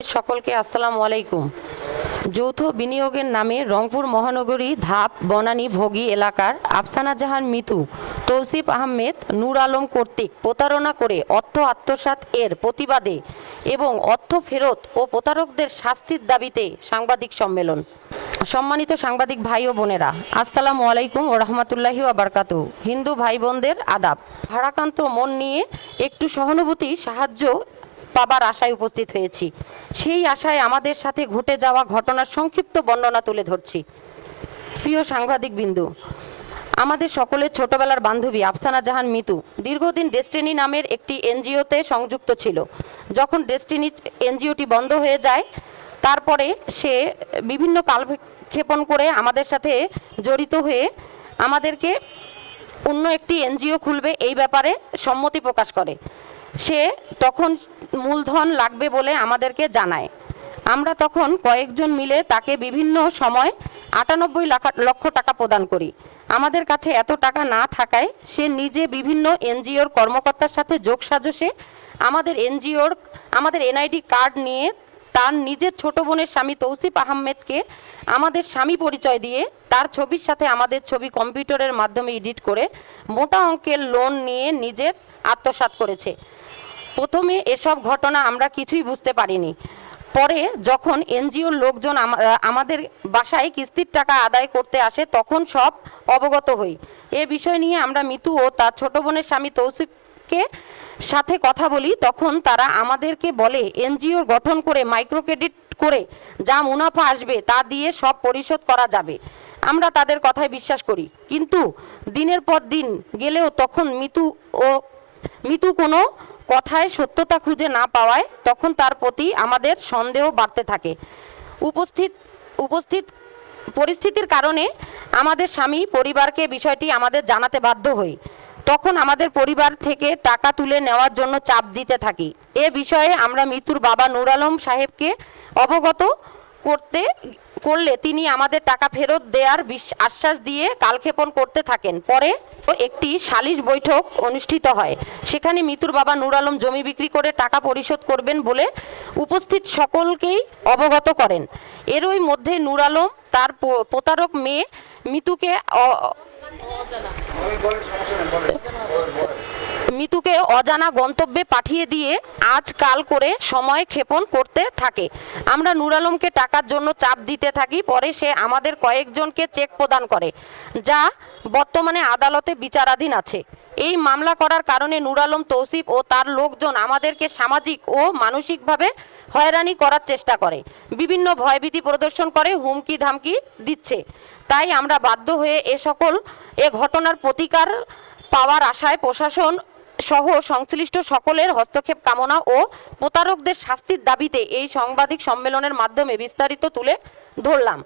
সকলকে আসসালামু আলাইকুম। যৌথ বিনিয়োগের নামে রংপুর মহানগরী ধাপ বনানী ভোগী এলাকার আফসানা জাহান মিতু, তৌসিফ আহমেদ, নূর আলম কর্তৃক প্রতারণা করে অর্থ আত্মসাৎ এর প্রতিবাদে এবং অর্থ ফেরত ও প্রতারকদের শাস্তির দাবিতে সাংবাদিক সম্মেলন। সম্মানিত সাংবাদিক ভাই ও বোনেরা, আসসালামু আলাইকুম ও রহমতুল্লাহি বারকাতু হিন্দু ভাই বোনদের আদাব। ভারাকান্ত মন নিয়ে একটু সহানুভূতি, সাহায্য পাবার আশায় উপস্থিত হয়েছি। সেই আশায় আমাদের সাথে ঘটে যাওয়া ঘটনার সংক্ষিপ্ত বর্ণনা তুলে ধরছি। প্রিয় সাংবাদিক বিন্দু, আমাদের সকলের ছোটবেলার বান্ধবী আফসানা জাহান মিতু দীর্ঘদিন ডেস্টিনি নামের একটি এনজিওতে সংযুক্ত ছিল। যখন ডেস্টিনি এনজিওটি বন্ধ হয়ে যায়, তারপরে সে বিভিন্ন কালক্ষেপণ করে আমাদের সাথে জড়িত হয়ে আমাদেরকে অন্য একটি এনজিও খুলবে, এই ব্যাপারে সম্মতি প্রকাশ করে। সে তখন মূলধন লাগবে বলে আমাদেরকে জানায়। আমরা তখন কয়েকজন মিলে তাকে বিভিন্ন সময় আটানব্বই লক্ষ টাকা প্রদান করি। আমাদের কাছে এত টাকা না থাকায় সে নিজে বিভিন্ন এনজিওর কর্মকর্তার সাথে যোগ সাজসে আমাদের এনজিওর, আমাদের এনআইডি কার্ড নিয়ে তার নিজের ছোট বোনের স্বামী তৌসিফ আহমেদকে আমাদের স্বামী পরিচয় দিয়ে তার ছবির সাথে আমাদের ছবি কম্পিউটারের মাধ্যমে এডিট করে মোটা অঙ্কের লোন নিয়ে নিজের আত্মসাৎ করেছে। প্রথমে এসব ঘটনা আমরা কিছুই বুঝতে পারিনি। পরে যখন এনজিওর লোকজন আমাদের বাসায় কিস্তির টাকা আদায় করতে আসে, তখন সব অবগত হই। এ বিষয় নিয়ে আমরা মিতু ও তার ছোট বোনের স্বামী তৌসিফকে সাথে কথা বলি, তখন তারা আমাদেরকে বলে, এনজিওর গঠন করে মাইক্রো ক্রেডিট করে যা মুনাফা আসবে তা দিয়ে সব পরিশোধ করা যাবে। আমরা তাদের কথায় বিশ্বাস করি। কিন্তু দিনের পর দিন গেলেও তখন মিতু ও মিতু কোনো কথায় সত্যতা খুঁজে না পাওয়ায় তখন তার প্রতি আমাদের সন্দেহ বাড়তে থাকে। উপস্থিত উপস্থিত পরিস্থিতির কারণে আমাদের স্বামী পরিবারকে বিষয়টি আমাদের জানাতে বাধ্য হই। তখন আমাদের পরিবার থেকে টাকা তুলে নেওয়ার জন্য চাপ দিতে থাকি। এ বিষয়ে আমরা মৃত্যুর বাবা নুর আলম সাহেবকে অবগত করতে, করলে তিনি আমাদের টাকা ফেরত দেওয়ার আশ্বাস দিয়ে কালক্ষেপণ করতে থাকেন। পরে একটি সালিশ বৈঠক অনুষ্ঠিত হয়। সেখানে মিতুর বাবা নূর আলম জমি বিক্রি করে টাকা পরিশোধ করবেন বলে উপস্থিত সকলকেই অবগত করেন। এরই মধ্যে নূর আলম তার প্রতারক মেয়ে মিতুকে মিতুকে অজানা গন্তব্যে পাঠিয়ে দিয়ে আজ কাল করে সময় ক্ষেপণ করতে থাকে। আমরা নূর আলমকে টাকার জন্য চাপ দিতে থাকি, পরে সে আমাদের কয়েকজনকে চেক প্রদান করে, যা বর্তমানে আদালতে বিচারাধীন আছে। এই মামলা করার কারণে নূর আলম তৌসিফ ও তার লোকজন আমাদেরকে সামাজিক ও মানসিকভাবে হয়রানি করার চেষ্টা করে। বিভিন্ন ভয়ভীতি প্রদর্শন করে, হুমকি ধামকি দিচ্ছে। তাই আমরা বাধ্য হয়ে এ সকল, এ ঘটনার প্রতিকার পাওয়ার আশায় প্রশাসন সহ সংশ্লিষ্ট সকলের হস্তক্ষেপ কামনা ও প্রতারকদের শাস্তির দাবিতে এই সাংবাদিক সম্মেলনের মাধ্যমে বিস্তারিত তুলে ধরলাম।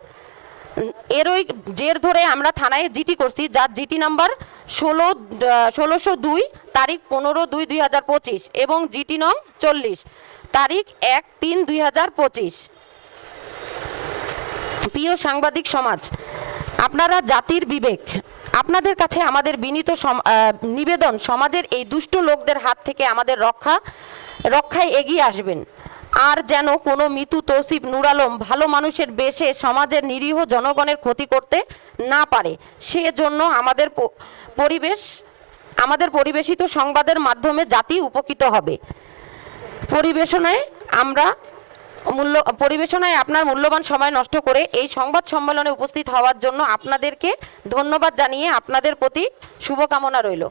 এরই জের ধরে আমরা থানায় জিটি করছি, যার জিটি নাম্বার ষোলো ষোলোশো দুই, তারিখ পনেরো দুই দুই হাজার পঁচিশ এবং জিটি নং চল্লিশ। তারিখ এক তিন দুই হাজার পঁচিশ। প্রিয় সাংবাদিক সমাজ, আপনারা জাতির বিবেক, আপনাদের কাছে আমাদের বিনীত নিবেদন, সমাজের এই দুষ্ট লোকদের হাত থেকে আমাদের রক্ষা, রক্ষায় এগিয়ে আসবেন। আর যেন কোনো মিতু তৌসিফ নুর আলম ভালো মানুষের বেশে সমাজের নিরীহ জনগণের ক্ষতি করতে না পারে, সেজন্য আমাদের পরিবেশ, আমাদের পরিবেশিত সংবাদের মাধ্যমে জাতি উপকৃত হবে। পরিবেশনায় আমরা মূল্য, পরিবেশনায় আপনার মূল্যবান সময় নষ্ট করে এই সংবাদ সম্মেলনে উপস্থিত হওয়ার জন্য আপনাদেরকে ধন্যবাদ জানিয়ে আপনাদের প্রতি শুভকামনা রইল।